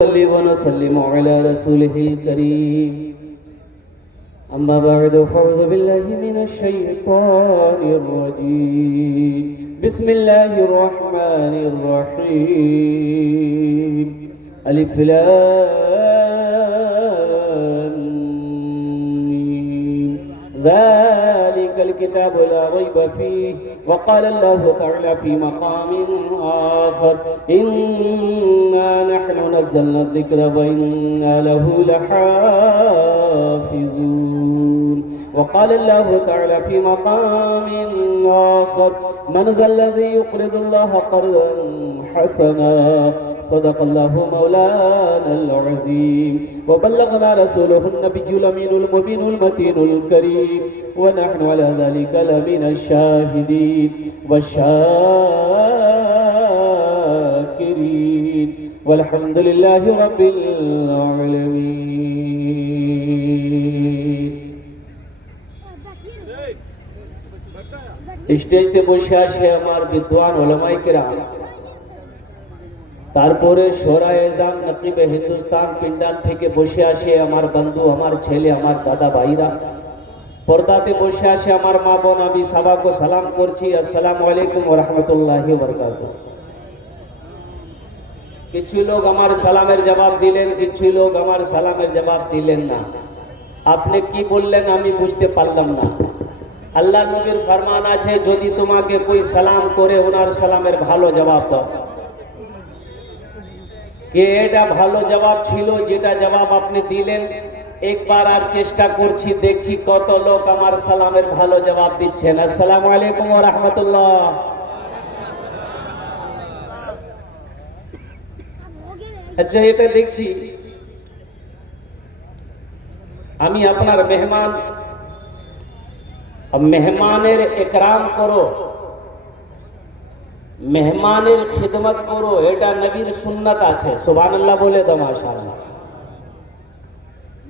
नसल्ली व नसल्लिमु अला रसूलिहिल करीम अम्मा बअद फअऊज़ु बिल्लाहि मिनश शैतानिर रजीम बिस्मिल्लाहिर रहमानिर रहीम अलिफ लाम मीम ज़ालिकल किताबु ला रैब फीह वक़ाल अल्लाहु तआला फी मक़ामिन आख़र इन्ना नहनु नज़्ज़लना ज़िक्र व इन्ना लहु लहाफ़िज़ून वक़ाल अल्लाहु तआला फी मक़ामिन आख़र मन ज़ल्लज़ी युक़रिदुल्लाह क़र्ज़न हसना सदक़ल्लाहु मौलानल अज़ीम व बल्लगना रसूलुहुन नबियुल अमीनुल मुबीनुल मतीनुल करीम व नहनु अला ज़ालिका लमिनश शाहिदीन वश्शाकिरीन वल्हम्दुलिल्लाहि रब्बिल आलमीन। स्टेजते বসে আছে আমার বিদ্বান উলামায়ে কিরাম, তারপরে শোরায়ে এজাম নকিবে হিন্দুস্তান পিন্ডাল থেকে বসে আসে আমার বন্ধু, আমার ছেলে, আমার দাদা ভাইরা, পর্দাতে বসে আসে আমার মা বোন, আমি সবাইকে সালাম করছি, আসসালামু আলাইকুম ওয়া রাহমাতুল্লাহি ওয়া বারাকাতুহু। কিছু লোক আমার সালামের জবাব দিলেন, কিছু লোক আমার সালামের জবাব দিলেন না। আপনি কি বললেন আমি বুঝতে পারলাম না। আল্লাহ নবীর ফরমান আছে, যদি তোমাকে कोई সালাম করে ওনার সালামের ভালো জবাব দাও। কে এটা ভালো জবাব ছিল যেটা জবাব আপনি দিলেন? একবার আর চেষ্টা করছি, দেখছি কত লোক আমার সালামের ভালো জবাব দিচ্ছেন। আসসালামু আলাইকুম ওয়া রাহমাতুল্লাহ। আচ্ছা, এটা দেখছি আমি আপনার মেহমান, মেহমানের ইকরাম করো, মেহমানের খিদমত করো, এটা নবীর সুন্নত আছে। সুবহানাল্লাহ बोले तो माशाअल्लाह।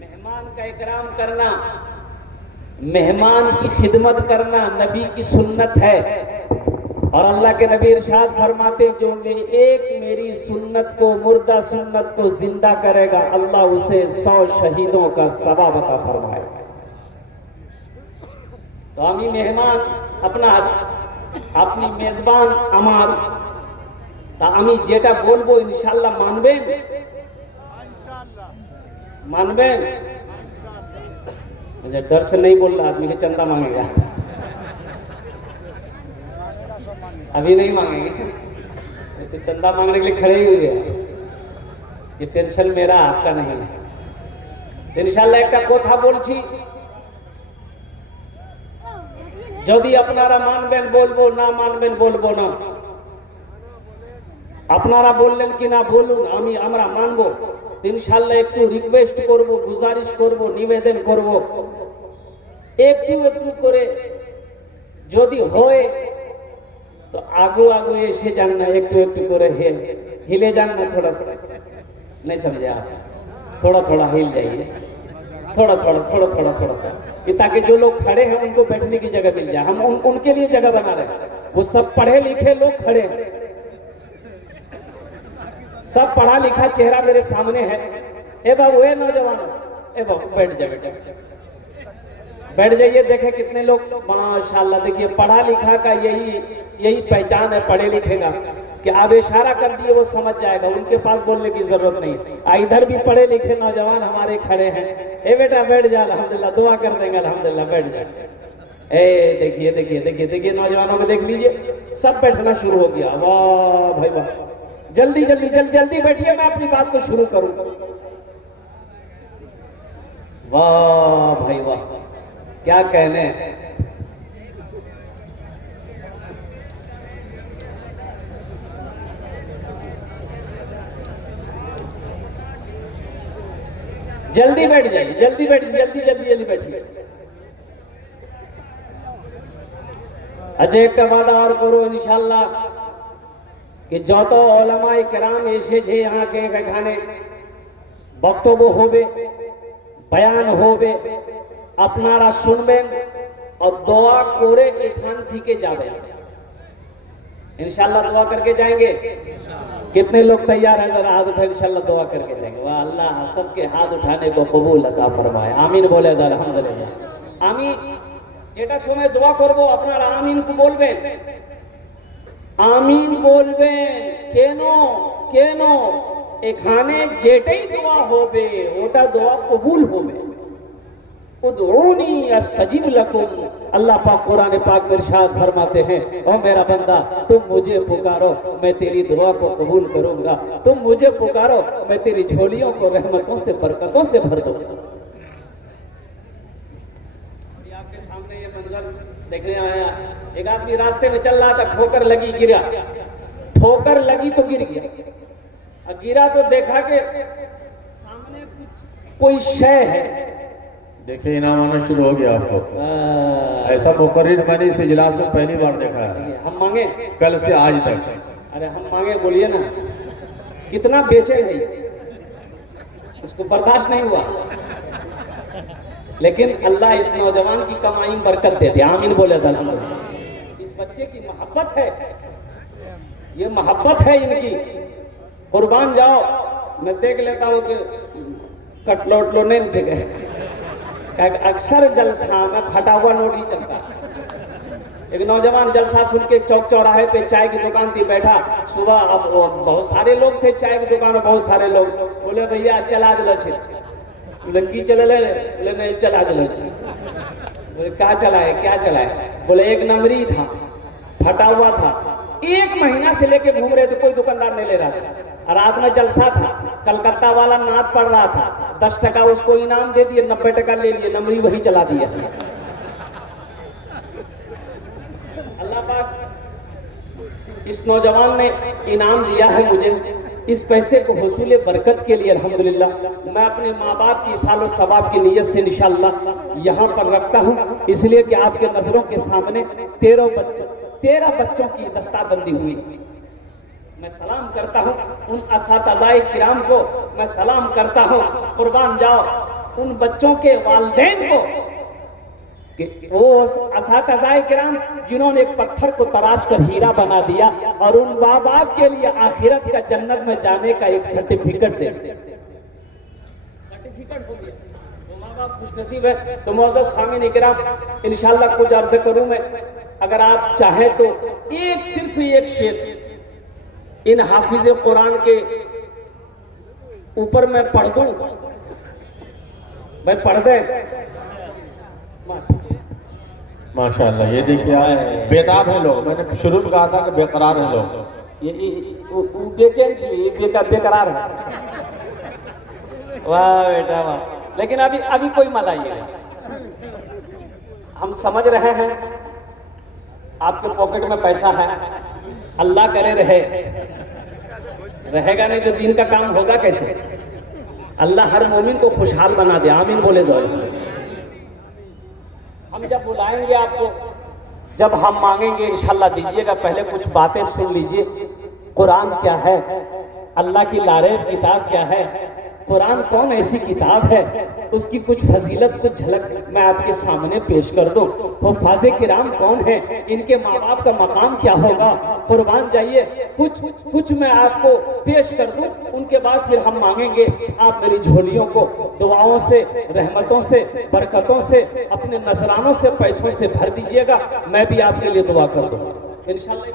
मेहमान का इकराम करना, मेहमान की खिदमत करना नबी की सुन्नत है। और अल्लाह के नबी इरशाद फरमाते, जो एक मेरी सुन्नत को, मुर्दा सुन्नत को जिंदा करेगा, अल्लाह उसे 100 शहीदों का सवाब अता फरमाएगा। तो আমি মেহমান আপনার, আপনি মেজবান আমার, তা আমি যেটা বলবো ইনশাআল্লাহ মানবেন? मानবেন? मुझे डर से नहीं बोल रहा, आदमी के चंदा मांगेगा। अभी नहीं मांगेंगे, तो चंदा मांगने के लिए खड़े ही हुए हैं। ये टेंशन मेरा, आपका नहीं है। इंशाल्लाह एक কথা বলছি, যদি আপনারা মানবেন বলবো, না মানবেন বলবো না। আপনারা বললেন কি না বলুন, আমরা মানবো। ইনশাআল্লাহ একটু রিকোয়েস্ট করব, গুজারিশ করব, নিবেদন করব, একটু একটু করে যদি হয় তো आगू आगू এসে যান না, একটু একটু করে हिले जान ना, थोड़ा सा। नहीं समझे आप? थोड़ा थोड़ा हिल जाइए, थोड़ा थोड़ा थोड़ा थोड़ा थोड़ा सा, ताकि जो लोग खड़े हैं उनको बैठने की जगह मिल जाए। हम उनके लिए जगह बना रहे हैं। वो सब पढ़े लिखे लोग खड़े हैं, सब पढ़ा लिखा चेहरा मेरे सामने है। ए बाबू, ए नौजवान, ए बाबू बैठ जाए, बेटा बैठ जाइए। देखे कितने लोग, माशाल्लाह। देखिए पढ़ा लिखा का यही पहचान है पढ़े लिखे का, कि आप इशारा कर दिए वो समझ जाएगा, उनके पास बोलने की जरूरत नहीं। इधर भी पढ़े लिखे नौजवान हमारे खड़े हैं। ए बेटा बैठ जा, अल्हम्दुलिल्लाह दुआ कर देंगे, अल्हम्दुलिल्लाह बैठ जा। ए देखिए देखिए देखिए देखिए, नौजवानों को देख लीजिए, सब बैठना शुरू हो गया। वाह भाई वाह, जल्दी जल्दी जल्दी जल्दी बैठिए, मैं अपनी बात को शुरू करूं। वाह भाई वाह, क्या कहने। जल्दी बैठ जाइए, जल्दी बैठिए, जल्दी जल्दी जल्दी बैठिए। अच्छा, एक वादा और करो इंशाल्लाह कि যত ওলামায়ে কেরাম এসেছে यहाँ এখানে বক্তব্য হবে, বয়ান হবে, আপনারা শুনবেন और দোয়া করে এখান থেকে যাবেন। इंशाल्लाह दुआ करके जाएंगे। कितने लोग तैयार हैं, जरा हाथ उठा, इंशाल्लाह दुआ करके जाएंगे। वाह, अल्लाह सबके हाथ उठाने को कबूल अता फरमाए। आमीन बोले तो अल्हम्दुलिल्लाह। आमीन। जेटा समय दुआ करबो আপনারা আমিন বলবেন, আমিন বলবেন। কেন কেন? এখানে যেটাই দোয়া হবে ওটা দোয়া কবুল হবে। उदऊनी अस्तजिब लकुम। अल्लाह पाक कुरान पाक में इरशाद फरमाते हैं, ओ मेरा बंदा तुम मुझे पुकारो मैं तेरी दुआ को कबूल करूंगा, तुम मुझे पुकारो मैं तेरी झोलियों को रहमतों से बरकतों से भर दूंगा। आपके सामने ये मंजर देखने आया, एक आदमी रास्ते में चल रहा था, ठोकर लगी, गिरा। ठोकर लगी तो गिर गया, और गिरा तो देखा कि सामने कोई शय है। देखिए इनाम आना शुरू हो गया आपको। ऐसा मुकर्रिर मैंने इस इजलास में पहली बार देखा है। हम मांगे कल से आज तक। अरे हम मांगे, बोलिए ना, कितना बेचैन है, इसको बर्दाश्त नहीं हुआ। लेकिन अल्लाह इस नौजवान की कमाई में बरकत दे दे। आमीन बोले तो अल्हम्दुलिल्लाह। इस बच्चे की मोहब्बत है, ये मोहब्बत है इनकी। कुर्बान जाओ, मैं देख लेता हूँ कि कटलोट लो नहीं जगह। अक्सर जलसा में फटा हुआ नोट ही चलता। एक नौजवान जलसा सुन के चौक चौराहे पे चाय की दुकान थी बैठा। सुबह अब बहुत सारे लोग थे चाय की दुकान में, बहुत सारे लोग। बोले भैया चला दिल बोले की चले ले, बोले नहीं चला दिल। बोले क्या चला है, क्या चला है? बोले एक नंबरी था, फटा हुआ था, 1 महीना से लेके घूम रहे थे, कोई दुकानदार नहीं ले रहा था। रात में जलसा था, कलकत्ता वाला नाद पड़ रहा था, 10 टका उसको इनाम दे दिए, 90 टका ले लिए, नंबरी वही चला दिया। अल्लाह पाक इस नौजवान ने इनाम दिया है मुझे, इस पैसे को हुसूल बरकत के लिए अल्हम्दुलिल्लाह मैं अपने माँ बाप की सालो सवाब की नीयत से इंशाअल्लाह यहाँ पर रखता हूँ, इसलिए कि आपके नजरों के सामने 13 बच्चों की दस्तारबंदी हुई। मैं सलाम करता हूँ उन असातिज़ाए किराम को, मैं सलाम करता हूँ, कुर्बान जाओ उन बच्चों के वालिदैन को, कि वो असातिज़ाए किराम जिन्होंने एक पत्थर को तराश कर हीरा बना दिया और उन माँ बाप के लिए आखिरत का जन्नत में जाने का एक सर्टिफिकेट दे। सर्टिफिकेट हो गया, तो माँ बाप खुशनसीब है। तो मौजूद सामीन इकराम, इंशाअल्लाह कुछ अर्ज करूँ मैं, अगर आप चाहें तो सिर्फ एक शेर इन हाफिज कुरान के ऊपर मैं पढ़ दूं, मैं पढ़ दे। माशाअल्लाह। ये देखिए बेताब है लोग, मैंने शुरू में कहा था कि बेकरार है लोग। ये बेचैन बेकरार है। वाह बेटा वाह। लेकिन अभी कोई मत आइए, हम समझ रहे हैं आपके पॉकेट में पैसा है, अल्लाह करे रहेगा नहीं तो दीन का काम होगा कैसे? अल्लाह हर मोमिन को खुशहाल बना दे। आमीन बोले दो। हम जब बुलाएंगे आपको, जब हम मांगेंगे इंशाल्लाह दीजिएगा। पहले कुछ बातें सुन लीजिए। कुरान क्या है, अल्लाह की लारेब किताब क्या है, कुरान कौन ऐसी किताब है, उसकी कुछ फजीलत, कुछ झलक मैं आपके सामने पेश कर दूं। हुफ़ाज़े किराम कौन है, इनके माँ बाप का मकाम क्या होगा, कुर्बान जाइए कुछ मैं आपको पेश कर दूं। उनके बाद फिर हम मांगेंगे, आप मेरी झोलियों को दुआओं से, रहमतों से, बरकतों से, अपने नजरानों से, पैसों से भर दीजिएगा। मैं भी आपके लिए दुआ कर दूंगा इंशाअल्लाह।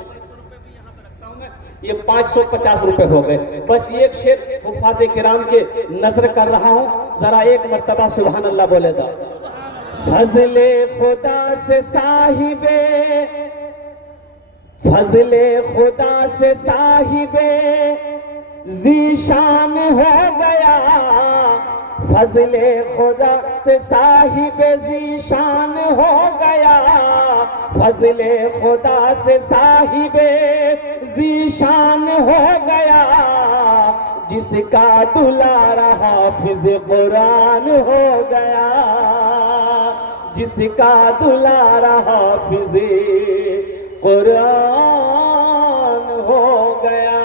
ये 550 रुपए हो गए। बस ये एक शेर हुफ़ाज़े किराम के नजर कर रहा हूँ, जरा एक मर्तबा सुभान अल्लाह बोले दा। फज़ले खुदा से साहिबे, फज़ले खुदा से साहिबे ज़ीशान हो गया, फज़ले खुदा से साहिबे ज़ीशान हो गया, फज़ले खुदा से साहिबे ज़ीशान हो गया, जिसका दुलारा हाफिज़ कुरान हो गया, जिसका दुलारा हाफिज़ कुरान हो गया।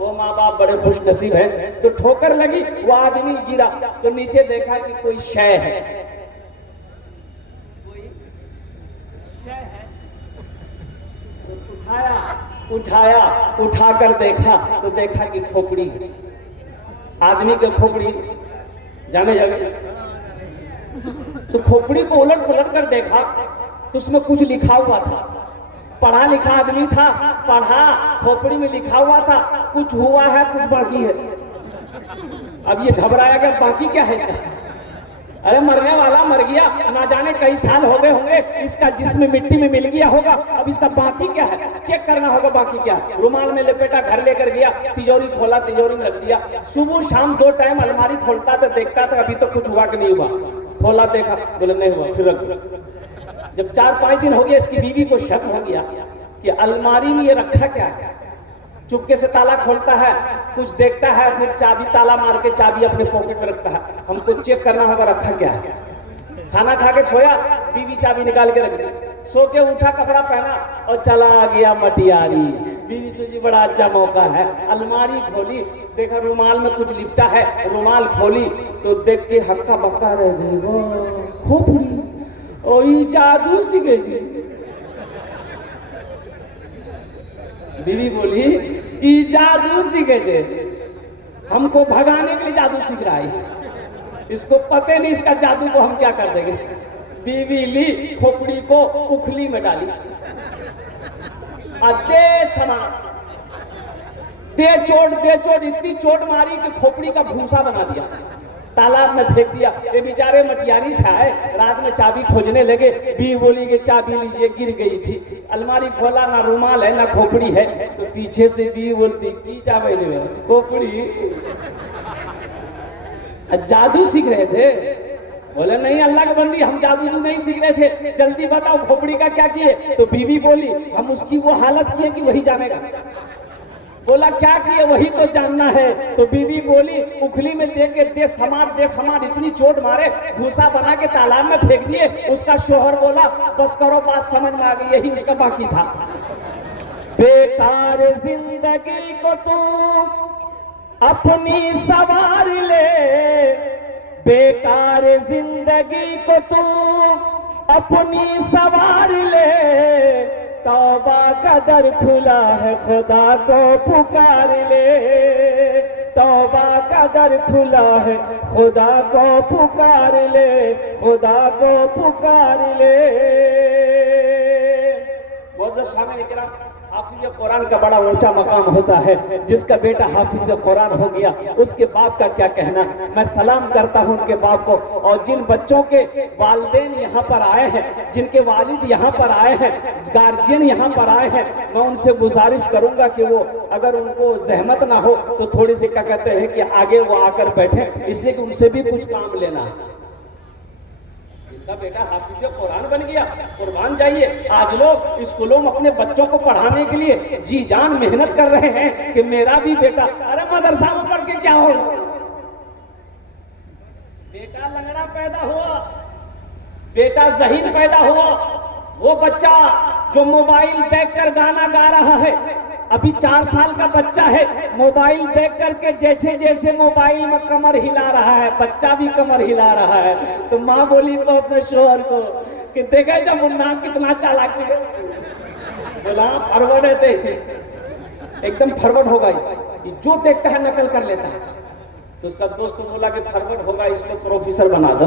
वो माँ बाप बड़े खुश नसीब है। तो ठोकर लगी, वो आदमी गिरा तो नीचे देखा कि कोई शय है, उठाया, उठाकर देखा तो देखा कि खोपड़ी है। आदमी के खोपड़ी जाने जाने तो खोपड़ी को उलट पुलट कर देखा तो उसमें कुछ लिखा हुआ था। पढ़ा लिखा आदमी था, पढ़ा, खोपड़ी में लिखा हुआ था कुछ हुआ है कुछ बाकी है। अब ये घबराया कि बाकी क्या है इसका। अरे मरने वाला मर गया, ना जाने कई साल हो गए होंगे, इसका जिस्म मिट्टी में मिल गया होगा, अब इसका बाकी क्या है चेक करना होगा। बाकी क्या, रुमाल में लपेटा, घर लेकर गया, तिजोरी खोला, तिजोरी में रख दिया। सुबह शाम 2 टाइम अलमारी खोलता था, देखता था अभी तो कुछ हुआ कि नहीं हुआ। खोला, देखा, बोले नहीं हुआ, फिर रख दिया। जब 4-5 दिन हो गया, इसकी बीवी को शक हो गया कि अलमारी में ये रखा क्या है। चुपके से ताला खोलता है, कुछ देखता है, फिर चाबी ताला मार के चाबी अपने पॉकेट में रखता है। हमको चेक करना होगा रखा क्या है। खाना खा के सोया, बीवी चाबी निकाल के रख दी। सो के उठा, कपड़ा पहना और चला गया मटियारी। बीवी सोची बड़ा अच्छा मौका है, अलमारी खोली, देखा रुमाल में कुछ लिपटा है, रुमाल खोली तो देख के हक्का बक्का रह गई। वो खोपड़ी ओ जादू सीखे जी। बीवी बोली कि जादू सीखे थे, हमको भगाने के लिए जादू सीख रहा है, इसको पते नहीं इसका जादू को हम क्या कर देंगे। बीवी ली, खोपड़ी को उखली में डाली, दे समा, दे चोट, इतनी चोट मारी कि खोपड़ी का भूसा बना दिया, तालाब में फेंक दिया। ये बेचारे मटियारी से आए, रात में चाबी खोजने लगे। बीवी बोली कि चाबी लीजिए, गिर गई थी। अलमारी खोला, ना रुमाल है ना खोपड़ी है। तो पीछे से बीवी बोलती की चाबी ले खोपड़ी। जादू सीख रहे थे। बोले नहीं अल्लाह के बंदी, हम जादू नहीं सीख रहे थे, जल्दी बताओ खोपड़ी का क्या किए। तो बीवी बोली हम उसकी वो हालत किए कि वही जानेगा। बोला क्या किए वही तो जानना है। तो बीवी बोली उखली में दे के दे समार, इतनी चोट मारे, भूसा बना के तालाब में फेंक दिए। उसका शोहर बोला बस करो, बात समझ में आ गई, यही उसका बाकी था। बेकार जिंदगी को तू अपनी सवार ले, बेकार जिंदगी को तू अपनी सवार ले। तौबा का दर खुला है, खुदा को पुकार ले। तौबा का दर खुला है, खुदा को पुकार ले, खुदा को पुकार ले। बहुत शामिल इकराम, हाफिज कुरान का बड़ा ऊंचा मकाम होता है। जिसका बेटा हाफिज कुरान हो गया उसके बाप का क्या कहना। मैं सलाम करता हूं उनके बाप को। और जिन बच्चों के वालिदैन यहाँ पर आए हैं, जिनके वालिद यहाँ पर आए हैं, गार्जियन यहाँ पर आए हैं, मैं उनसे गुजारिश करूंगा कि वो अगर उनको जहमत ना हो तो थोड़ी सी क्या कहते हैं कि आगे वो आकर बैठे, इसलिए कि उनसे भी कुछ काम लेना है। जिनका बेटा हाफिज कुरान बन गया, कुर्बान जाइए। आज लोग स्कूलों में अपने बच्चों को पढ़ाने के लिए जी जान मेहनत कर रहे हैं कि मेरा भी बेटा, अरे मदरसा में पढ़ के क्या हो। बेटा लंगड़ा पैदा हुआ, बेटा ज़हीन पैदा हुआ, वो बच्चा जो मोबाइल देखकर गाना गा रहा है, अभी 4 साल का बच्चा है, मोबाइल देख करके जैसे जैसे मोबाइल में कमर हिला रहा है, बच्चा भी कमर हिला रहा है। तो माँ बोली तो अपने शोहर को कि देखे जब मुन्ना कितना चालाक है। बोला फरवर्ड है, एकदम फरवर्ड होगा, जो देखता है नकल कर लेता है। तो उसका दोस्त बोला कि फरवर्ड होगा, इसको प्रोफेसर बना दो।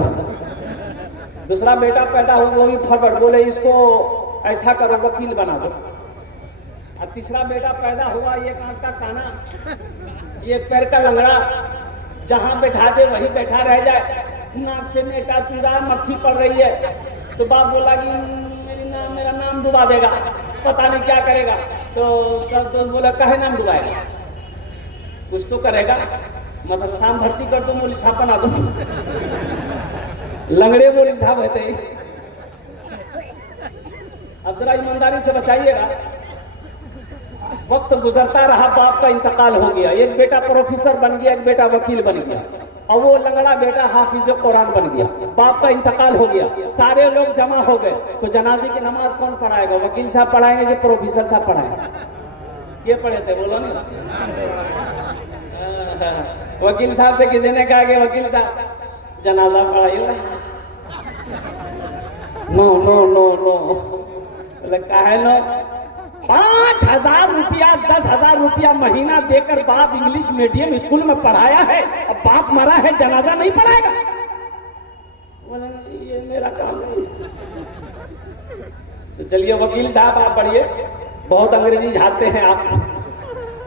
दूसरा बेटा पैदा हो, वो भी फरवर्ड, बोले इसको ऐसा करो वकील बना दो। और तीसरा बेटा पैदा हुआ, एक आंख का काना, एक पैर का लंगड़ा, जहां बैठा दे वहीं बैठा रह जाए, नाक से नेटा चूड़ा, मक्खी पड़ रही है। तो बाप बोला कि मेरा नाम डुबा देगा, पता नहीं क्या करेगा। तो उसका दोस्त बोला काहे नाम डुबाएगा, कुछ तो करेगा, मदरसा में भर्ती कर दो, मौलवी साहब बना दो। लंगड़े मौलवी साहब होते ही। अब जरा ईमानदारी से बचाइएगा। वक्त गुजरता रहा, बाप का इंतकाल हो गया, एक बेटा प्रोफेसर बन गया, एक बेटा वकील बन गया, और वो लंगड़ा बेटा हाफिज कुरान बन गया। बाप का इंतकाल हो गया, सारे लोग जमा हो गए। तो जनाजे की नमाज कौन पढ़ाएगा, वकील साहब पढ़ाएंगे कि प्रोफेसर साहब पढ़ाएंगे। ये पढ़े थे बोलो नहीं। वकील साहब से किसी ने कहा कि वकील साहब जनाजा पढ़ाइए। नो नो नो नो, बोले काहे नो, 5,000 रुपया 10,000 रुपया महीना देकर बाप इंग्लिश मीडियम स्कूल में पढ़ाया है, अब बाप मरा है, जनाजा नहीं पढ़ाएगा। बोला ये मेरा काम नहीं। तो चलिए वकील साहब आप पढ़िए, बहुत अंग्रेजी झाड़ते हैं आप।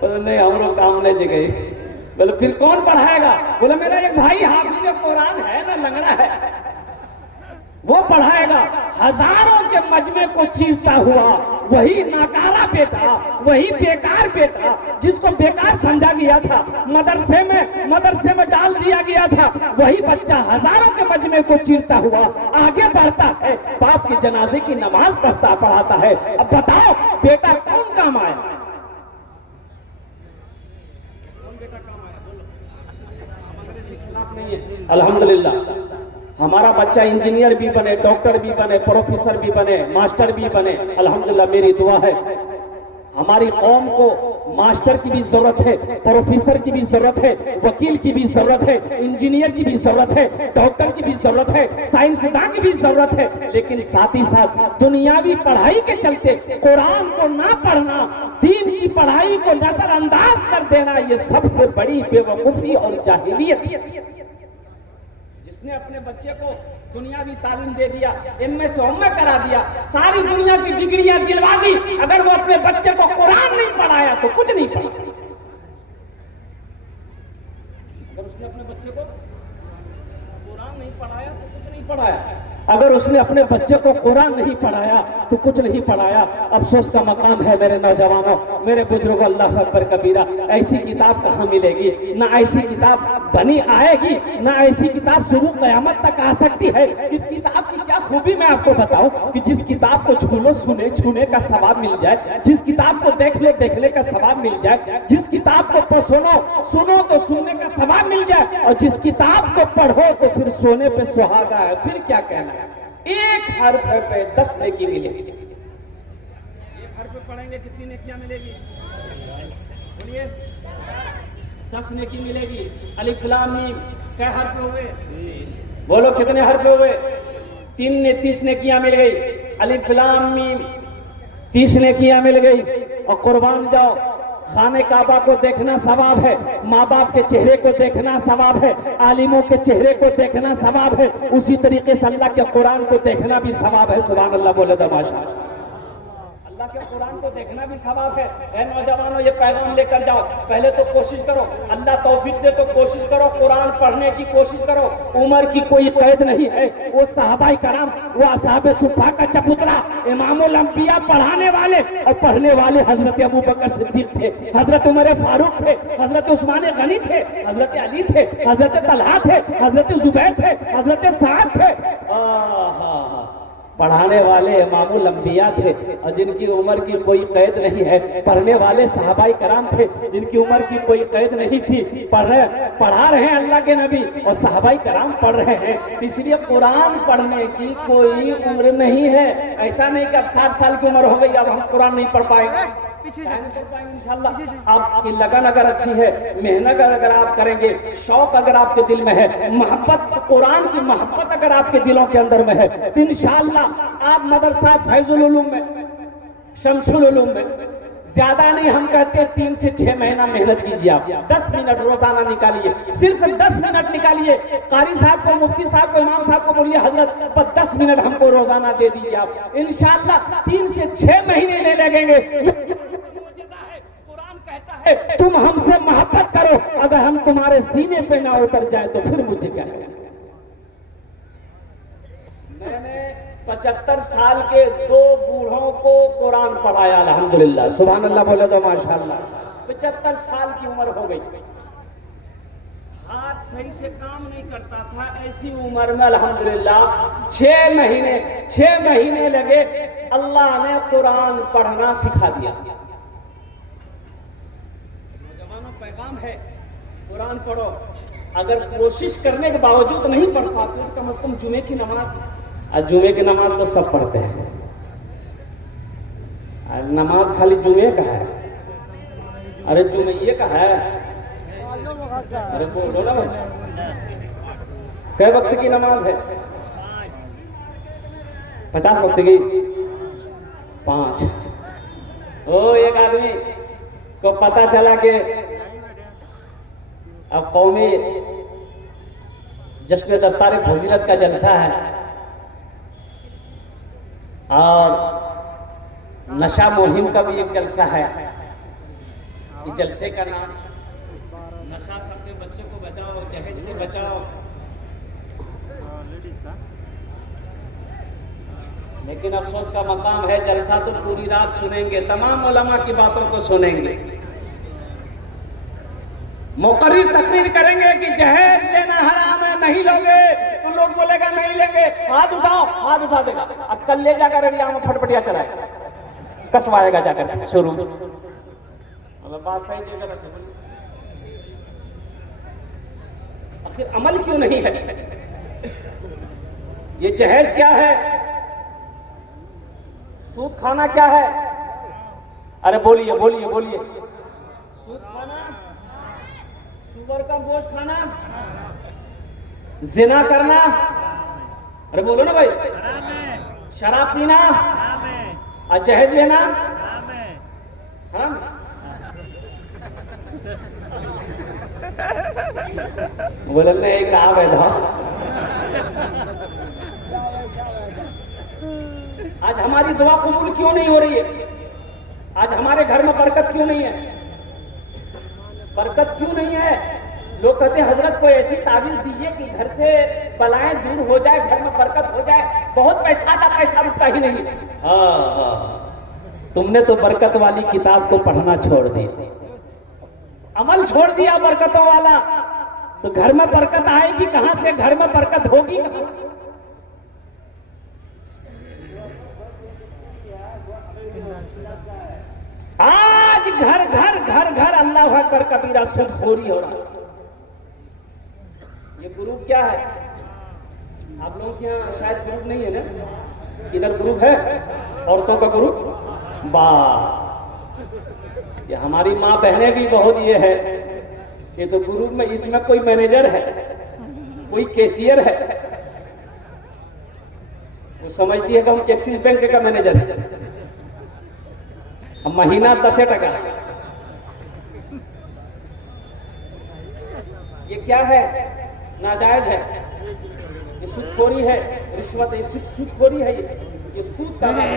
बोले नहीं हम लोग काम नहीं जगह। बोले फिर कौन पढ़ाएगा? बोले मेरा एक भाई हाफिज कुरान है ना, लंगड़ा है, वो पढ़ाएगा। हजारों के मजमे को चीरता हुआ वही नाकारा बेटा, वही बेकार बेटा जिसको बेकार समझा गया था, मदरसे में डाल दिया गया था, वही बच्चा हजारों के मजमे को चीरता हुआ आगे बढ़ता है, बाप के जनाजे की नमाज पढ़ाता है। अब बताओ बेटा कौन काम आया? अल्हम्दुलिल्लाह हमारा बच्चा इंजीनियर भी बने, डॉक्टर भी बने, प्रोफेसर भी बने, मास्टर भी बने। अल्हम्दुलिल्लाह मेरी दुआ है हमारी कौम को मास्टर की भी जरूरत है, प्रोफेसर की भी जरूरत है, वकील की भी जरूरत है, इंजीनियर की भी जरूरत है, डॉक्टर की भी जरूरत है, साइंसदान की भी जरूरत है। लेकिन साथ ही साथ दुनियावी पढ़ाई के चलते कुरान को ना पढ़ना, दीन की पढ़ाई को नजरअंदाज कर देना, ये सबसे बड़ी बेवकूफी और जाहिलियत है। जिसने अपने बच्चे को दुनियावी तालीम दे दिया, एमए से एमए करा दिया, सारी दुनिया की डिग्रियां दिलवा दी, अगर वो अपने बच्चे को कुरान नहीं पढ़ाया तो कुछ नहीं पढ़ा। अगर उसने अपने बच्चे को कुरान नहीं पढ़ाया तो कुछ नहीं पढ़ाया। अगर उसने अपने बच्चे को कुरान नहीं पढ़ाया तो कुछ नहीं पढ़ाया। अफसोस का मकाम है मेरे नौजवानों, मेरे बुजुर्गों, अल्लाह अकबर कबीरा। ऐसी किताब कहाँ मिलेगी? ना ऐसी किताब बनी आएगी, ना ऐसी किताब शुरू कयामत तक आ सकती है। इस किताब की क्या खूबी मैं आपको बताऊं कि जिस किताब को छू लो छूने का सवाब मिल जाए, जिस किताब को देख लो देखने का सवाब मिल जाए, जिस किताब को सुनो तो सुनने का सवाब मिल जाए, और जिस किताब को पढ़ो तो फिर सोने पे सुहागा है। फिर क्या कहना है? एक हर्फ पे 10 नेकी मिलेगी। एक हर्फ पे पढ़ेंगे कितनी नेकियां मिलेगी? बोलिए 10 नेकी मिलेगी। अलिफ लाम मीम क्या हर्फ हुए? बोलो कितने हर्फ हुए? 30 नेकियां मिल गई। अलिफ लाम मीम 30 नेकियां मिल गई। और कुर्बान जाओ, खाने काबा को देखना सवाब है, माँ बाप के चेहरे को देखना सवाब है, आलिमों के चेहरे को देखना सवाब है, उसी तरीके से अल्लाह के कुरान को देखना भी सवाब है। सुभान अल्लाह बोले तो माशाअल्लाह। अल्लाह के कुरान को देखना भी सवाब है। ऐ नौजवानों ये पैगाम लेकर जाओ, पहले तो कोशिश करो, अल्लाह तौफीक दे तो कोशिश करो, कुरान पढ़ने की कोशिश करो। उम्र की कोई कैद नहीं है। वो सहाबाए कराम, वो असहाबे सुफ़ा का चबूतरा, इमामुल अंबिया पढ़ाने वाले और पढ़ने वाले हजरत अबू बकर सिद्दीक थे, हजरत उमर फारूक थे, हजरत उस्मान गनी थे, हजरत अली थे, हजरत तलहा थे, हजरत जुबैर थे, हजरत साद थे। पढ़ाने वाले इमामुल अंबिया थे और जिनकी उम्र की कोई कैद नहीं है। पढ़ने वाले सहाबाए कराम थे जिनकी उम्र की कोई कैद नहीं थी। पढ़ा रहे हैं अल्लाह के नबी और सहाबाए कराम पढ़ रहे हैं। इसलिए कुरान पढ़ने की कोई उम्र नहीं है। ऐसा नहीं कि अब 60 साल की उम्र हो गई अब हम कुरान नहीं पढ़ पाएंगे, इंशाल्लाह। आपकी लगन अगर अच्छी है, मेहनत अगर आप करेंगे, शौक अगर आपके दिल में है, मोहब्बत, कुरान की मोहब्बत अगर आपके दिलों के अंदर में है, तो इंशाल्लाह आप मदरसा फैजुल उलूम में, शमसुल उलूम में, ज्यादा नहीं हम कहते 3 से 6 महीना मेहनत कीजिए। आप 10 मिनट रोजाना निकालिए, सिर्फ 10 मिनट निकालिए। कारी साहब को, मुफ्ती साहब को, इमाम साहब को बोलिए हजरत पर 10 मिनट हमको रोजाना दे दीजिए आप। इंशाल्लाह 3 से 6 महीने ले लगेंगे। तुम हमसे मोहब्बत करो, अगर हम तुम्हारे सीने पे ना उतर जाए तो फिर मुझे क्या है? मैंने 75 साल के 2 बूढ़ों को कुरान पढ़ाया अल्हम्दुलिल्लाह। सुभान अल्लाह बोले तो माशाअल्लाह। 75 साल की उम्र हो गई, हाथ सही से काम नहीं करता था। ऐसी उम्र में अल्हम्दुलिल्लाह 6 महीने लगे, अल्लाह ने कुरान पढ़ना सिखा दिया। पैगाम है कुरान पढ़ो। अगर कोशिश करने के बावजूद नहीं पढ़ पाते तो कम से कम जुमे की नमाज, जुमे की नमाज तो सब पढ़ते हैं, नमाज खाली जुमे का है। अरे जुमे ये का है, अरे बोलो ना भाई, कै वक्त की नमाज है? 50 वक्त की 5। वो एक आदमी को पता चला कि अब कौमी जश्न दस्तार फजीलत का जलसा है और नशा मुहिम का भी एक जलसा है। इस जलसे का नाम नशा से अपने बच्चों को बचाओ, जहेज से बचाओ। लेकिन अफसोस का मकाम है, जलसा तो पूरी रात सुनेंगे, तमाम उलमा की बातों को सुनेंगे, मुकर्रिर तकरीर करेंगे कि जहेज लेना हराम है, नहीं लोगे तो लोग बोलेगा नहीं लेंगे, हाथ उठाओ, हाथ उठा देगा। अब कल ले जाकर अड़िया में फटफटिया चलाएगा, कसवाएगा जाकर शुरू। मतलब बात सही जगह रखे, आखिर अमल क्यों नहीं है? ये जहेज क्या है? सूद खाना क्या है? अरे बोलिए बोलिए बोलिए। सूद खाना, सुअर का गोश्त खाना, जिना करना, अरे बोलो ना भाई, शराब पीना और जहेज लेना हराम। बोले नहीं, एक रहा बैठा। आज हमारी दुआ कबूल क्यों नहीं हो रही है? आज हमारे घर में बरकत क्यों नहीं है? बरकत क्यों नहीं है? लोग कहते हैं हजरत को ऐसी तावीज दीजिए कि घर से बलाएं दूर हो जाए, घर में बरकत हो जाए। बहुत पैसा था, पैसा रुकता ही नहीं। तुमने तो बरकत वाली किताब को पढ़ना छोड़ दिया, अमल छोड़ दिया बरकतों वाला, तो घर में बरकत आएगी कहां से? घर में बरकत होगी कहां से? आज घर घर घर घर अल्लाह अकबर कबीरा सूदखोरी हो रहा। ये ग्रुप क्या है? आप लोगों के यहाँ शायद ग्रुप नहीं है ना? इधर ग्रुप है, औरतों का ग्रुप। वाह, ये हमारी माँ बहनें भी बहुत ये है। ये तो ग्रुप में, इसमें कोई मैनेजर है, कोई कैशियर है, वो समझती है कि हम एक्सिस बैंक का मैनेजर है, महीना 10 टका। ये क्या है? नाजायज है, ये सूदखोरी है, रिश्वत है, सूदखोरी है, ये सूद का है।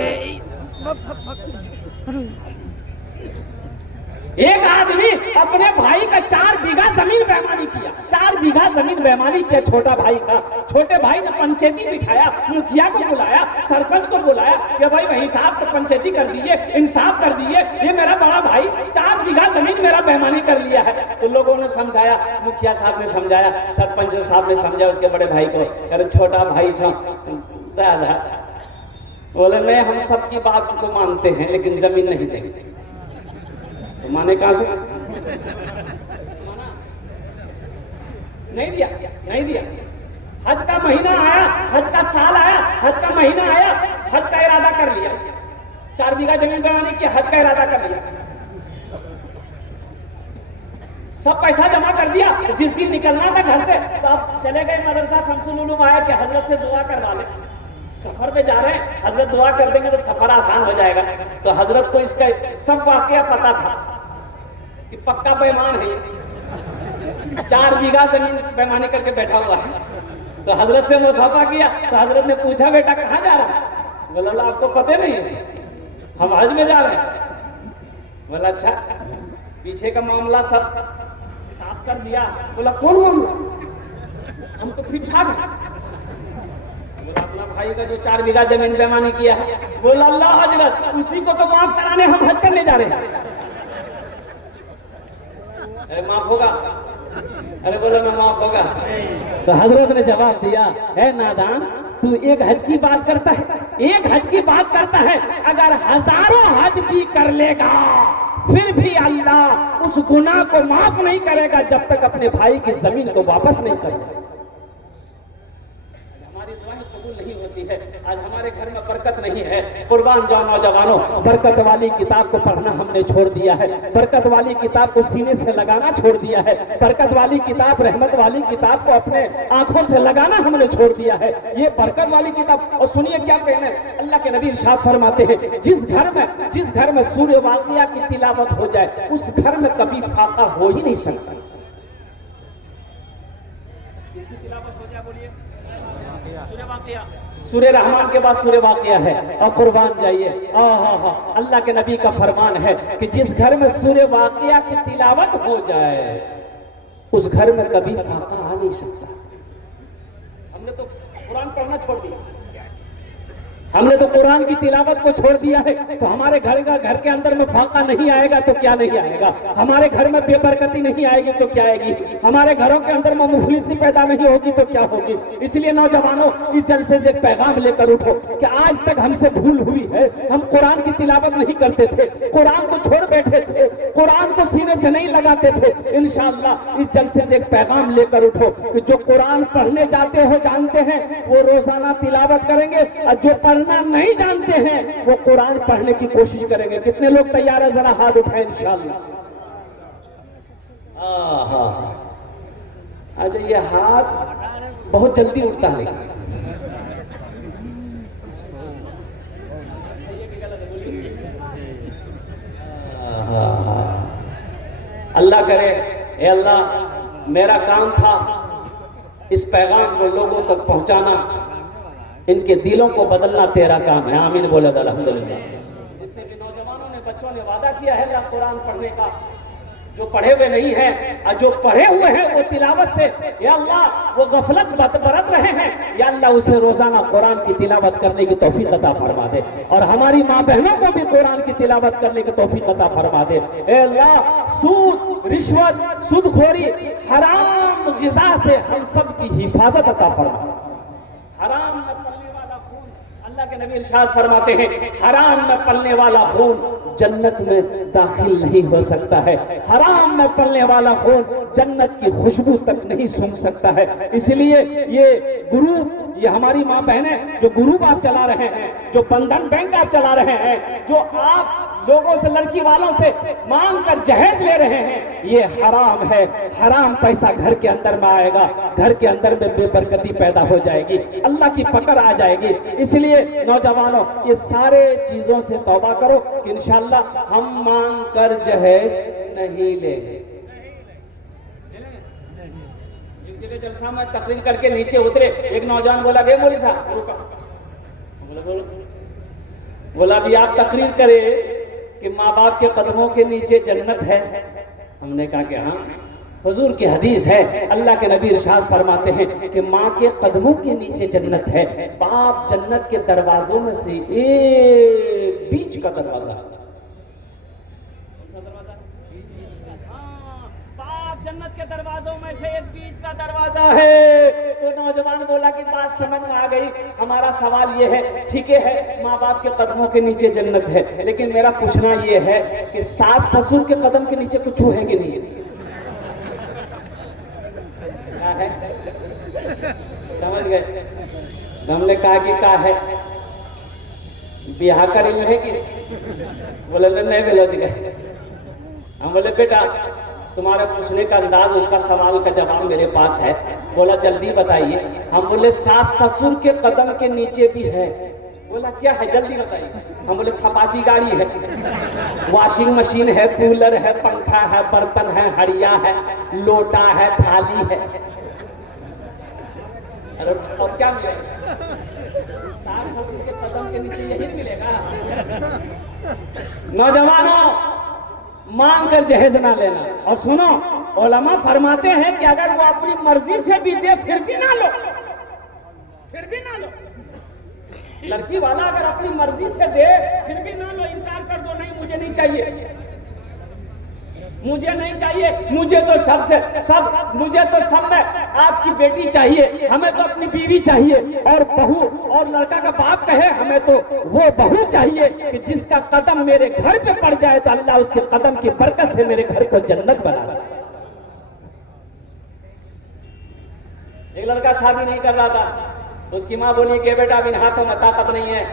एक आदमी अपने भाई का 4 बीघा जमीन बेईमानी किया, 4 बीघा जमीन बेईमानी किया छोटा भाई का। छोटे भाई ने पंचायती बिठाया, मुखिया को बुलाया, सरपंच को बुलाया कि भाई हिसाब को पंचायती कर दीजिए, इंसाफ कर दीजिए, ये मेरा बड़ा भाई 4 बीघा जमीन मेरा बेईमानी कर लिया है। तो लोगों ने समझाया, मुखिया साहब ने समझाया, सरपंच साहब ने समझाया उसके बड़े भाई को, अरे छोटा भाई दादा बोले नहीं, हम सबकी बात को मानते हैं लेकिन जमीन नहीं देंगे। तो माने कहां से? नहीं दिया, नहीं दिया। हज का महीना आया, हज का साल आया, हज का महीना आया, हज का इरादा कर लिया, 4 बीघा जमीन बेईमानी किया, हज का इरादा कर लिया, सब पैसा जमा कर दिया। जिस दिन निकलना था घर से तो अब चले गए मदरसा शमसुल उलूम आया कि हजरत से दुआ करवा ले, सफर पे जा रहे हैं, हजरत दुआ कर देंगे तो सफर आसान हो जाएगा। तो हजरत को इसका सब वाकया पता था कि पक्का बेईमान है, 4 बीघा जमीन बेईमानी करके बैठा हुआ है। तो हजरत से मुसाफा किया तो हजरत ने पूछा, बेटा कहाँ जा रहा है? बोला अल्लाह आपको पता नहीं है, हम हज में जा रहे हैं। बोला अच्छा, पीछे का मामला सब साफ कर दिया। बोला कौन मामला? हम तो ठीक ठाक है। बोला अपना भाई का जो 4 बीघा जमीन बेईमानी किया। बोला अल्लाह हजरत उसी को तो माफ कराने हम हज करने जा रहे हैं। माफ होगा? अरे बोला मैं माफ होगा। तो हजरत ने जवाब दिया, है नादान, तू एक हज की बात करता है, एक हज की बात करता है, अगर हजारों हज भी कर लेगा फिर भी अल्लाह उस गुनाह को माफ नहीं करेगा जब तक अपने भाई की जमीन को वापस नहीं कर दे। हमारी दुआएं कबूल नहीं होती है। आज हमारे घर में बरकत नहीं है। कुर्बान जाओ नौजवानों, बरकत वाली किताब को पढ़ना हमने छोड़ दिया है, बरकत वाली किताब को सीने से लगाना छोड़ दिया है, बरकत वाली किताब, रहमत वाली किताब को अपने आंखों से लगाना हमने छोड़ दिया है। ये बरकत वाली किताब। और सुनिए क्या कहना है, अल्लाह के नबी इरशाद फरमाते हैं, जिस घर में सूर्य वाक़िया की तिलावत हो जाए उस घर में कभी फाका हो ही नहीं सकता। किसकी तिलावत हो जाए बोलिए? सूर्य वाक़िया। सूर्य रहमान के बाद सूर्य वाक़िया है। और कुर्बान जाइए, अल्लाह के नबी का फरमान है कि जिस घर में सूर्य वाक़िया की तिलावत हो जाए उस घर में कभी फाका आ नहीं सकता। हमने तो कुरान पढ़ना छोड़ दिया, हमने तो कुरान की तिलावत को छोड़ दिया है, तो हमारे घर के अंदर में फाका नहीं आएगा तो क्या नहीं आएगा, हमारे घर में बेबरकती नहीं आएगी तो क्या आएगी, हमारे घरों के अंदर में मुफलिसी पैदा नहीं होगी तो क्या होगी। इसलिए नौजवानों, इस जलसे से पैगाम लेकर उठो कि आज तक हमसे भूल हुई है, हम कुरान की तिलावत नहीं करते थे, कुरान को छोड़ बैठे थे, कुरान को सीने से नहीं लगाते थे। इंशाअल्लाह इस जलसे से एक पैगाम लेकर उठो कि जो कुरान पढ़ने जाते हो जानते हैं वो रोजाना तिलावत करेंगे, और जो पढ़ना नहीं जानते हैं वो कुरान पढ़ने की कोशिश करेंगे। कितने लोग तैयार है? जरा हाथ उठाएं इंशाअल्लाह। आज ये हाथ बहुत जल्दी उठता है। अल्लाह करे, ए अल्लाह, मेरा काम था इस पैगाम को लोगों तक पहुंचाना, इनके दिलों को बदलना तेरा काम है। आमीन बोले तो अल्हम्दुलिल्लाह। जितने भी नौजवानों ने, बच्चों ने वादा किया है अल्लाह कुरान पढ़ने का, जो पढ़े हुए नहीं हैं और जो पढ़े हुए हैं वो तिलावत से, या अल्लाह वो गफलत बरत रहे हैं, या अल्लाह उसे रोजाना कुरान की तिलावत करने की तौफीक अता फरमा दे, और हमारी माँ बहनों को भी कुरान की तिलावत करने की तौफीक अता फरमा दे। ए अल्लाह, सूद, रिश्वत, सूदखोरी, हराम ग़िज़ा से हम सब की हिफाजत अता फरमा। हराम में पलने वाला खून, अल्लाह के नबी इरशाद फरमाते हैं, हराम में पलने वाला खून जन्नत में दाखिल नहीं हो सकता है, हराम में पलने वाला खून जन्नत की खुशबू तक नहीं सूंघ सकता है। इसलिए ये ग्रुप, ये हमारी माँ बहनें जो ग्रुप आप चला रहे हैं, जो बंधन बैंक आप चला रहे हैं, जो आप लोगों से, लड़की वालों से मांग कर जहेज ले रहे हैं, ये हराम है। हराम पैसा घर के अंदर में आएगा, घर के अंदर में बेबरकती पैदा हो जाएगी, अल्लाह की पकड़ आ जाएगी। इसलिए नौजवानों, ये सारे चीजों से तौबा करो कि इंशाअल्लाह हम मांग कर जहेज नहीं लेंगे। एक जगह जलसा में तकरीर करके नीचे उतरे, एक नौजवान बोला, गए मौलवी साहब रुको, बोला भी आप तकरीर करे कि माँ बाप के कदमों के नीचे जन्नत है। हमने कहा कि हाँ, हुजूर की हदीस है, अल्लाह के नबी इरशाद फरमाते हैं कि माँ के कदमों के नीचे जन्नत है। बाप जन्नत के दरवाजों में से एक बीच का दरवाजा है। बाप जन्नत के दरवाजों में से एक बीच का दरवाजा है। तो नौजवान बोला कि बात समझ में आ गई, हमारा सवाल ये है, ठीक है माँ बाप के कदमों के नीचे जन्नत है, लेकिन मेरा पूछना ये है कि सास ससुर के कदम के नीचे कुछ है कि नहीं है? क्या है? समझ गए? हमने कहा कि क्या है, ब्याह करेंगे है कि? बोले नहीं बेलोज गए। हम बोले बेटा तुम्हारे पूछने का अंदाज, उसका सवाल का जवाब मेरे पास है। बोला जल्दी बताइए। हम बोले सास ससुर के कदम के नीचे भी है। बोला क्या है, जल्दी बताइए। हम बोले थपाची गाड़ी है, वॉशिंग मशीन है, कूलर है, पंखा है, बर्तन है, हड़िया है, लोटा है, थाली है। अरे और क्या मिलेगा? सास ससुर के कदम के नीचे यही मिलेगा। नौजवानों, मांग कर जहेज ना लेना। और सुनो, उलमा फरमाते हैं कि अगर वो अपनी मर्जी से भी दे फिर भी ना लो, फिर भी ना लो। लड़की वाला अगर अपनी मर्जी से दे फिर भी ना लो, इनकार कर दो, नहीं मुझे नहीं चाहिए, मुझे नहीं चाहिए, मुझे तो मुझे तो सब में आपकी बेटी चाहिए, हमें तो अपनी बीवी चाहिए। और बहू और लड़का का बाप कहे हमें तो वो बहू चाहिए कि जिसका कदम मेरे घर पे पड़ जाए तो अल्लाह उसके कदम की बरकत से मेरे घर को जन्नत बना दे। एक लड़का शादी नहीं कर रहा था, उसकी माँ बोली कि बेटा अभी हाथों में ताकत नहीं है,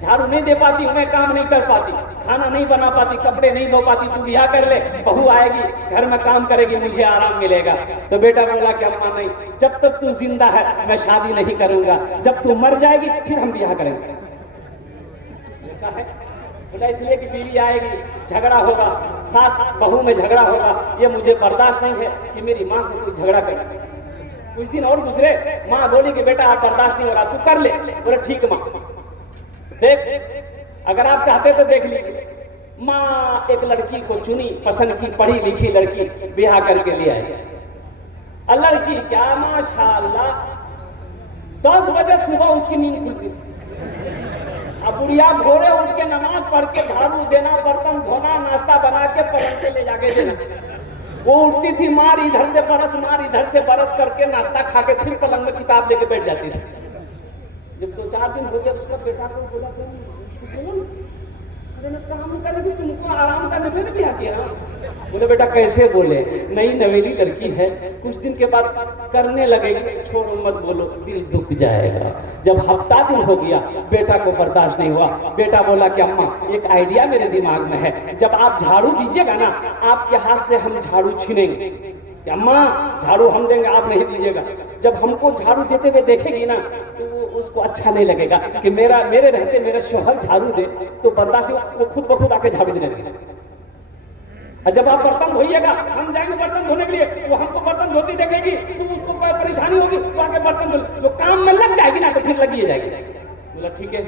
झाड़ू नहीं दे पाती हूँ मैं, काम नहीं कर पाती, खाना नहीं बना पाती, कपड़े नहीं धो पाती, तू ब्याह कर ले, बहू आएगी घर में काम करेगी, मुझे आराम मिलेगा। तो बेटा बोला कि अम्मा नहीं, जब तक तू जिंदा है मैं शादी नहीं करूंगा, जब तू मर जाएगी फिर हम ब्याह करेंगे। बोला इसलिए कि बीवी आएगी, झगड़ा होगा, सास बहू में झगड़ा होगा, ये मुझे बर्दाश्त नहीं है कि मेरी माँ से कोई झगड़ा करे। कुछ दिन और गुजरे, माँ बोली कि बेटा आप बर्दाश्त नहीं होगा, तू कर ले। बोले ठीक माँ, देख अगर आप चाहते तो देख लीजिए। माँ एक लड़की को चुनी, पसंद की, पढ़ी लिखी लड़की, ब्याह करके ले आई। और लड़की क्या माशाअल्लाह 10 बजे सुबह उसकी नींद खुलती थी। अब बुढ़िया भोरे उठ के नमाज पढ़ के झाड़ू देना, बर्तन धोना, नाश्ता बना के पलंग पे ले जाके देना। वो उठती थी, मार इधर से बरस, मार इधर से बरस करके नाश्ता खा के फिर पलंग में किताब लेके बैठ जाती थी। जब 2-4 दिन हो गया उसका बेटा को बोला काम करेगी, तुमको आराम करने में क्या किया? बोले बेटा कैसे बोले, नई नवेली लड़की है, कुछ दिन के बाद करने लगेगी, छोड़ो मत बोलो, दिल दुख जाएगा। जब हफ्ता दिन हो गया बेटा को बर्दाश्त नहीं हुआ। बेटा बोला कि अम्मा एक आइडिया मेरे दिमाग में है, जब आप झाड़ू दीजिएगा ना आपके हाथ से हम झाड़ू छीनेंगे। अम्मा झाड़ू हम देंगे, आप नहीं दीजिएगा। जब हमको झाड़ू देते हुए देखेगी ना तो उसको अच्छा नहीं लगेगा कि मेरे रहते मेरा शौहर झाड़ू दे, तो बर्दाश्त वो खुद ब खुद आके झाड़ू देने लगेगा। और जब आप बर्तन धोइएगा, हम जाएंगे बर्तन धोने के लिए, वो हमको बर्तन धोती देखेगी तो उसको कोई परेशानी होगी तो आके बर्तन धो, वो काम में लग जाएगी ना तो फिर लगी जाएगी। बोला ठीक है।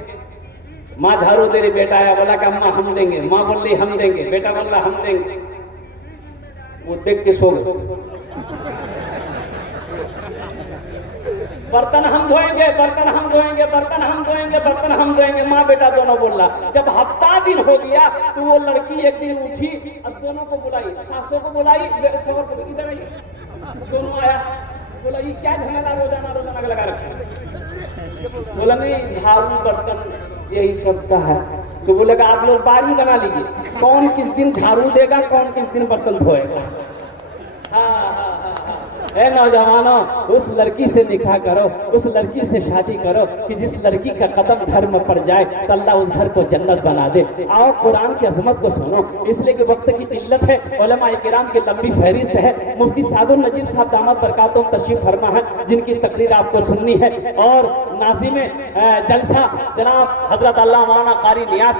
माँ झाड़ू दे रही, बेटा आया, बोला कि अम्मा हम देंगे। माँ बोल रही हम देंगे, बेटा बोल रहा हम देंगे। वो देख के सो गए। बर्तन हम धोएंगे, बर्तन हम धोएंगे, बर्तन हम धोएंगे, बर्तन हम धोएंगे, माँ बेटा दोनों बोल रहा। जब हफ्ता दिन हो गया तो वो लड़की एक दिन उठी, अब दोनों को बुलाई, सासों को बुलाई, शौहर को, इधर आइए। दोनों आया, बोला ये क्या झमेला रोजाना रोजाना लगा रखे? बोला नहीं झाड़ू बर्तन यही सब का है। तो बोलेगा आप लोग बारी बना लीजिए, कौन किस दिन झाड़ू देगा, कौन किस दिन बर्तन धोएगा। ए नौजवानों, उस लड़की से निकाह करो, उस लड़की से शादी करो कि जिस लड़की का कदम घर में पड़ जाए तो अल्लाह उस घर को जन्नत बना दे। आओ कुरान की अजमत को सुनो, इसलिए कि वक्त की किल्लत है, उलमाए किराम की लंबी फहरिस्त है। मुफ्ती सादुल नजीब साहब दामद बरकातुहुम तशरीफ फरमा है, जिनकी तकरीर आपको सुननी है। और नाज़िम जलसा जनाब हजरत अल्लाह मौलाना कारी नियाज़